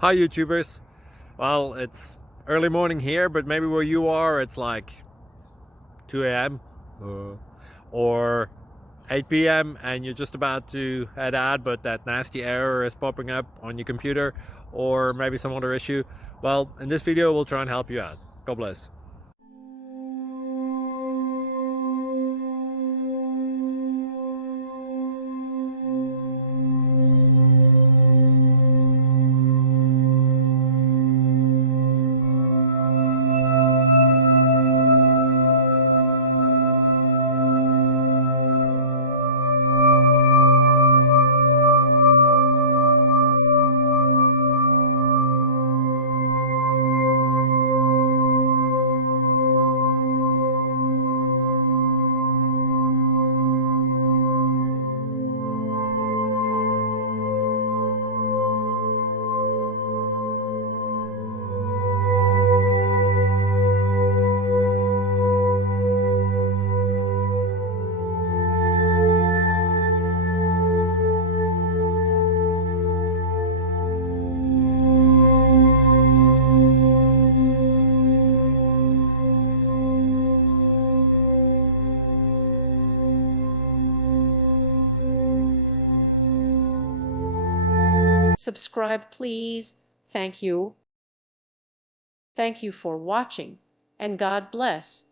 Hi YouTubers. Well, it's early morning here, but maybe where you are it's like 2 a.m. Or 8 p.m. and you're just about to head out, but that nasty error is popping up on your computer, or maybe some other issue. Well, in this video we'll try and help you out. God bless. Subscribe, please. Thank you. Thank you for watching, and God bless.